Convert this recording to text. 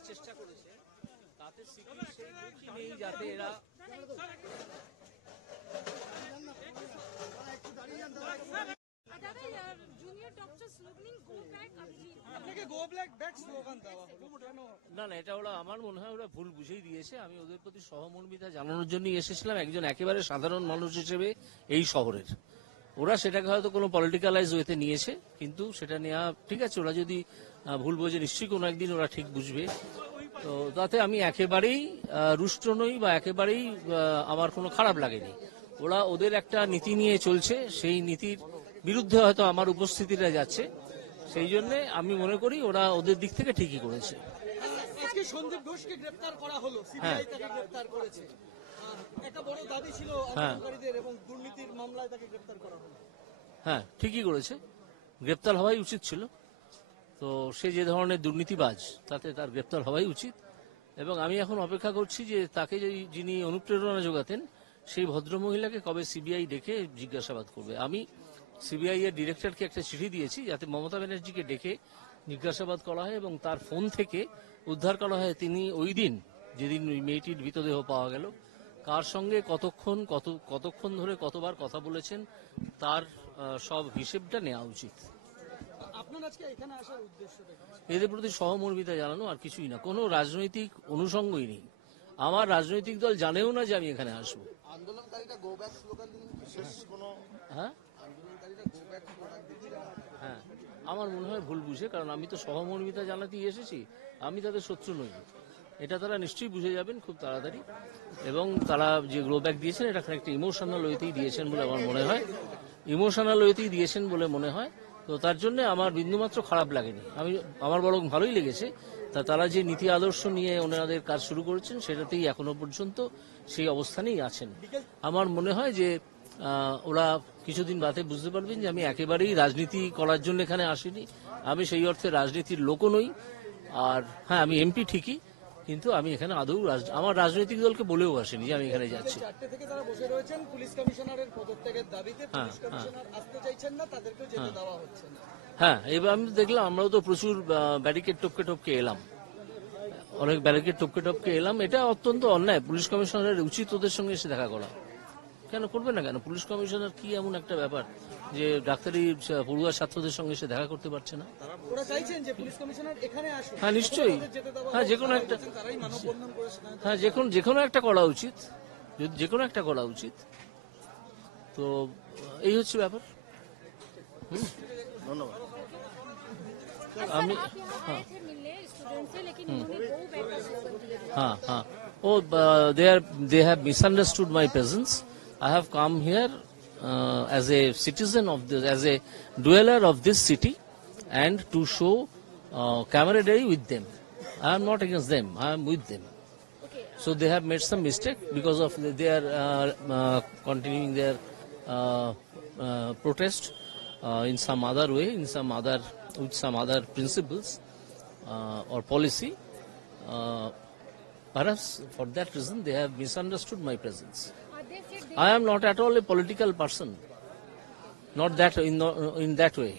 করার চেষ্টা করেছে, তাতে সিপির সেই মুখই নেই যাতে এরা না না, এটা ওরা আমার মনে হয় ওরা ভুল বুঝেই দিয়েছে। আমি ওদের প্রতি সহমর্মিতা জানানোর জন্য এসেছিলাম একজন একেবারে সাধারণ মানুষ হিসেবে এই শহরের। ওরা সেটাকে হয়তো কোনো পলিটিক্যালাইজ ওয়েতে নিয়েছে, কিন্তু সেটা নেওয়া ঠিক আছে। ওরা যদি ভুল বোঝে, নিশ্চয়ই কোনো একদিন ওরা ঠিক বুঝবে। তো তাতে আমি একেবারেই রুষ্ট নই বা একেবারেই আমার কোনো খারাপ লাগেনি। ওরা ওদের একটা নীতি নিয়ে চলছে, সেই নীতির বিরুদ্ধে হয়তো আমার উপস্থিতিটা যাচ্ছে। সেই জন্য আমি মনে করি ওরা ওদের দিক থেকে ঠিকই করেছে। আজকে সন্দীপ ঘোষকে গ্রেফতার করা হলো, সিবিআই তাকে গ্রেফতার করেছে। একটা বড় দাবি ছিল আন্দোলনকারীদের এবং দুর্নীতির মামলায় তাকে গ্রেফতার করা হলো। হ্যাঁ, ঠিকই করেছে, গ্রেপ্তার হওয়াই উচিত ছিল। তো সে যে ধরনের দুর্নীতিবাজ, তাতে তার গ্রেপ্তার হওয়াই উচিত। এবং আমি এখন অপেক্ষা করছি যে তাকে যিনি অনুপ্রেরণা যোগাতেন, সেই ভদ্রমহিলাকে কবে সিবিআই ডেকে জিজ্ঞাসাবাদ করবে। আমি সিবিআই এর ডিরেক্টরকে একটা চিঠি দিয়েছি যাতে মমতা ব্যানার্জিকে ডেকে জিজ্ঞাসাবাদ করা হয় এবং তার ফোন থেকে উদ্ধার করা হয় তিনি ওই দিন যেদিন ওই মেয়েটির মৃতদেহ পাওয়া গেল, কার সঙ্গে কতক্ষণ ধরে কতবার কথা বলেছেন, তার সব হিসেবটা নেওয়া উচিত। আপনার আজকে এখানে আসার উদ্দেশ্যটা কি? এদের প্রতি সহমর্মিতা জানানো, আর কিছুই না। কোনো রাজনৈতিক অনুষঙ্গই নেই। আমার রাজনৈতিক দল জানেও না যে আমি এখানে আসবো। আন্দোলনকারীরা গো ব্যাক স্লোগান দিন, বিশেষ কোনো হ্যাঁ আন্দোলনকারীরা গো ব্যাক স্লোগান দিচ্ছেন। হ্যাঁ, আমার মনে হয় ভুল বুঝে, কারণ আমি তো সহমর্মিতা জানাতেই এসেছি, আমি তাদের শত্রু নই। এটা তারা নিশ্চয়ই বুঝে যাবেন খুব তাড়াতাড়ি। এবং তারা যে গ্রো ব্যাক দিয়েছেন, এটা একটা ইমোশনাল ওয়েতেই দিয়েছেন বলে আমার মনে হয়। ইমোশনাল ওয়েতেই দিয়েছেন বলে মনে হয়। তো তার জন্য আমার বিন্দুমাত্র খারাপ লাগেনি, আমার বরং ভালোই লেগেছে। তারা যে নীতি আদর্শ নিয়ে ওনাদের কাজ শুরু করেছেন, সেটাতেই এখনো পর্যন্ত সেই অবস্থানেই আছেন। আমার মনে হয় যে ওরা কিছুদিন বাদে বুঝতে পারবেন যে আমি একেবারেই রাজনীতি করার জন্য এখানে আসিনি। আমি সেই অর্থে রাজনীতির লোকও নই। আর হ্যাঁ, আমি এমপি ঠিকই, কিন্তু আমি এখানে আদৌ আমার রাজনৈতিক দলকে বলেও আসিনি যে আমি এখানে যাচ্ছি। 4টে থেকে যারা বসে রয়েছেন পুলিশ কমিশনারের পদত্যাগের দাবিতে, পুলিশ কমিশনার আসতে চাইছেন না, তাদেরকে যেতে দেওয়া হচ্ছে না। হ্যাঁ, এবার আমি দেখলাম, আমরাও তো প্রচুর ব্যারিকেড টপকে এলাম, অনেক ব্যারিকেড টপকে এলাম। এটা অত্যন্ত অন্যায়। পুলিশ কমিশনারের উচিত ওদের সঙ্গে এসে দেখা করা। কেন করবে না? কেন? পুলিশ কমিশনার কি এমন একটা ব্যাপার যে ডাক্তারি পড়ুয়া ছাত্রদের সঙ্গে এসে দেখা করতে পারছে না? ওরা চাইছেন যে পুলিশ কমিশনার এখানে আসুন। হ্যাঁ, নিশ্চয়ই। হ্যাঁ, যেকোনো একটা, তারাই মানববন্ধন করেছেন। হ্যাঁ, যেকোনো একটা করা উচিত, যেকোনো একটা করা উচিত। তো এই হচ্ছে ব্যাপার। ধন্যবাদ। আমি हाँ, oh, they have misunderstood my presence. I have come here as a citizen of this, as a dweller of this city, and to show camaraderie with them. I am not against them, I am with them. So they have made some mistake because of they are continuing their protest in some other way, with some other principles or policy. Perhaps for that reason they have misunderstood my presence. I am not at all a political person, not that in that way.